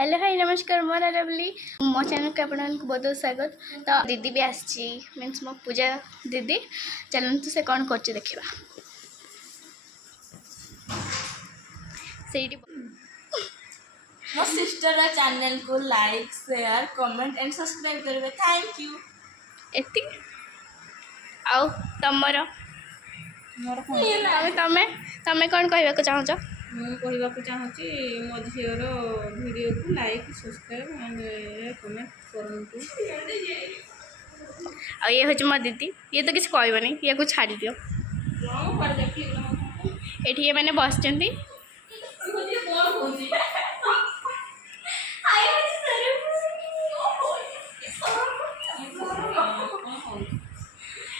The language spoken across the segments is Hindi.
हेलो हाय नमस्कार मोर लवली मो चैनल को आपको बहुत बहुत स्वागत। तो दीदी भी आसी मीन्स मो पूजा दीदी चलते से कौन कर देखा मो सिस्टर चैनल को like share comment and subscribe करेंगे। Thank you. एति आउ तमर तमे तमे कौन कहबा चाहछ? मुझे कहवाक चाहूँगी मो झीर वीडियो को लाइक सब्सक्राइब एंड कमेंट करूँ। ये हूँ मो दीदी, ये तो किसी कहबनी, ये को छाड़ी दियो। ये मैंने बस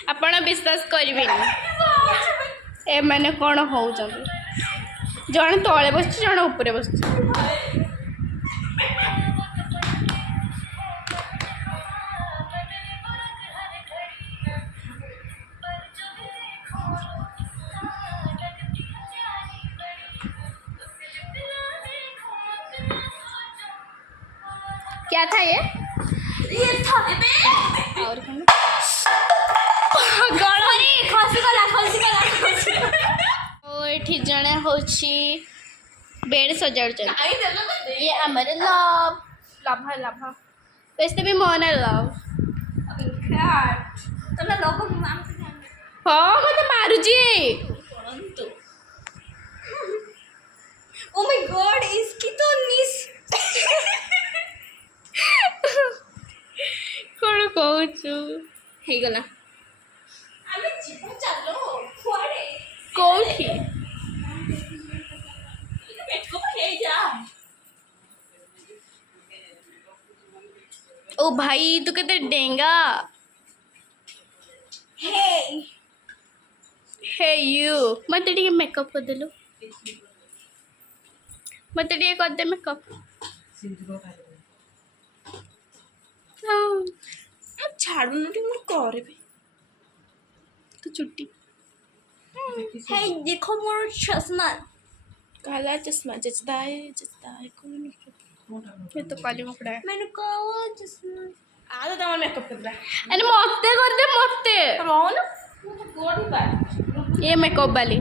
आपण विश्वास करेंगे ए मैंने कौन हो जड़े तले बस जड़े ऊपर बस क्या था ये था और जड़े हूँ बेड सजाड़ ये आमर लव लभ लभ वैसे भी मोन लव हाँ मत मारुजी। ओ माय गॉड इसकी तो निस कौन कहूँ हे गला आमे जीवन चलो कुआडे कोठी पेट को हे जा। ओ भाई तू कहते डेंगा हे हे यू मत टे मेकअप कर देलु मत टे कर दे मेकअप छाड़ू न टे मोर करे भी तो चुट्टी हे देखो मोर चश्मा काला चश्मा जचता है कौन ये तो काली मकड़ा है मैंने कहा चश्मा आ तो मेकअप कर दे अरे मत्ते कर दे मत्ते रोन वो तो कोडी बा ये मेकअप वाली